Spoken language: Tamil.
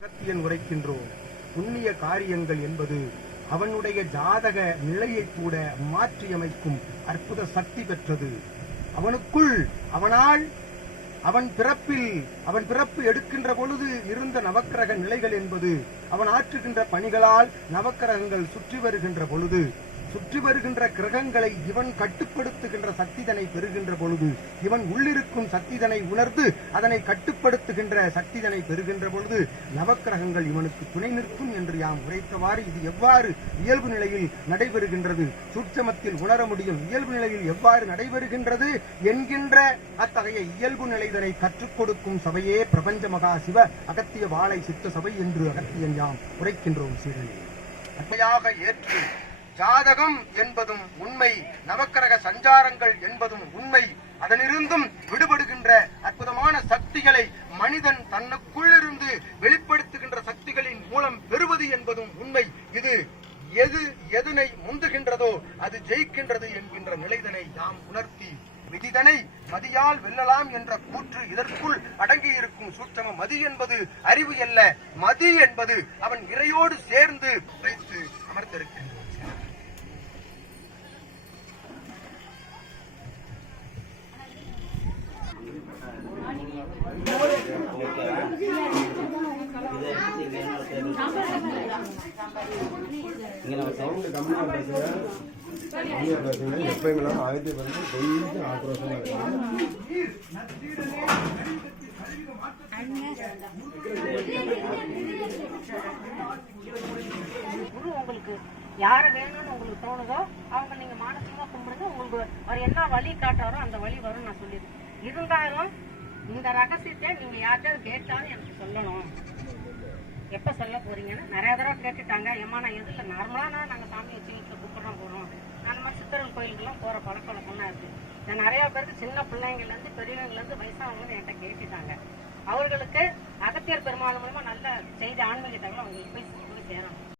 அகத்தியன் உரைக்கின்றோம். புண்ணிய காரியங்கள் என்பது அவனுடைய ஜாதக நிலையை கூட மாற்றியமைக்கும் அற்புத சக்தி பெற்றது. அவனுக்குள் அவனால் அவன் பிறப்பில் அவன் பிறப்பு எடுக்கின்ற பொழுது இருந்த நவக்கிரக நிலைகள் என்பது அவன் ஆற்றுகின்ற பணிகளால் நவக்கிரகங்கள் சுற்றி வருகின்ற பொழுது சுற்றி வருகின்ற கிரகங்களை இவன் கட்டுப்படுத்துகின்ற சக்திதனை பெறுகின்ற பொழுது இவன் உள்ளிருக்கும் சக்திதனை உணர்ந்து அதனை கட்டுப்படுத்துகின்ற சக்திதனை பெறுகின்ற பொழுது நவக்கிரகங்கள் இவனுக்கு துணை நிற்கும் என்று யாம் உரைத்தவாறு இது எவ்வாறு இயல்பு நிலையில் நடைபெறுகின்றது? சூட்சமத்தில் உணர முடியும். இயல்பு நிலையில் எவ்வாறு நடைபெறுகின்றது என்கின்ற அத்தகைய இயல்பு நிலைதனை கற்றுக் கொடுக்கும் சபையே பிரபஞ்ச மகா சிவ அகத்திய வாழை சித்த சபை என்று அகத்தியன் யாம் உரைக்கின்றோம் சீரனே அன்மையாக ஏற்று ஜாதகம் என்பதும் உண்மை நவக்கிரக சஞ்சாரங்கள் என்பதும் உண்மை. அதனிருந்தும் விடுபடுகின்ற அற்புதமான சக்திகளை மனிதன் தன்னுக்குள்ளிருந்து வெளிப்படுத்துகின்ற சக்திகளின் மூலம் பெறுவது என்பதும் உண்மை. இது எது எதனை முந்துகின்றதோ அது ஜெயிக்கின்றது என்கின்ற நிலைதனை நாம் உணர்த்தி விதிதனை மதியால் வெல்லலாம் என்ற கூற்று இதற்குள் அடங்கியிருக்கும் சூட்சம மதி என்பது அறிவு அல்ல. மதி என்பது அவன் இறையோடு சேர்ந்து சவுண்டு கம்மியாக பேசுங்க கம்மியாக பேசுங்க இல்லாமல் ஆயிரத்தி கொஞ்சம் ஆக்ரோஷமாக உங்களுக்கு யார வேணும்னு உங்களுக்கு தோணுதோ அவங்க நீங்க மானசீகமா கும்பிடுங்க. உங்களுக்கு அவர் என்ன வழி காட்டாரோ அந்த வழி வரும் நான் சொல்லிடுறேன். இருந்தாலும் இந்த ரகசியத்தை நீங்க யார்கிட்டயாவது கேட்டாலும் எனக்கு சொல்லணும். எப்போ சொல்ல போறீங்கன்னு நிறைய தடவை கேட்டுட்டாங்க. ஏமா நான் எதுல நார்மலா நாங்கள் சாமி வச்சு வீட்டில் கூப்பிட்றோம் போகிறோம் நான் அந்த மாதிரி சித்தரன் கோயிலுக்கெல்லாம் போற பழக்க வழக்கம்லாம் இருக்குது நான் நிறைய பேருக்கு சின்ன பிள்ளைங்கள்லேருந்து இருந்து வயசானவங்கன்னு இருந்து வயசானவங்க என்கிட்ட கேட்டுட்டாங்க. அவர்களுக்கு அகத்தியர் பெருமாள் மூலமா நல்ல செய்தி ஆன்மீக தகவல் அவங்களுக்கு போய் போய் சேரணும்.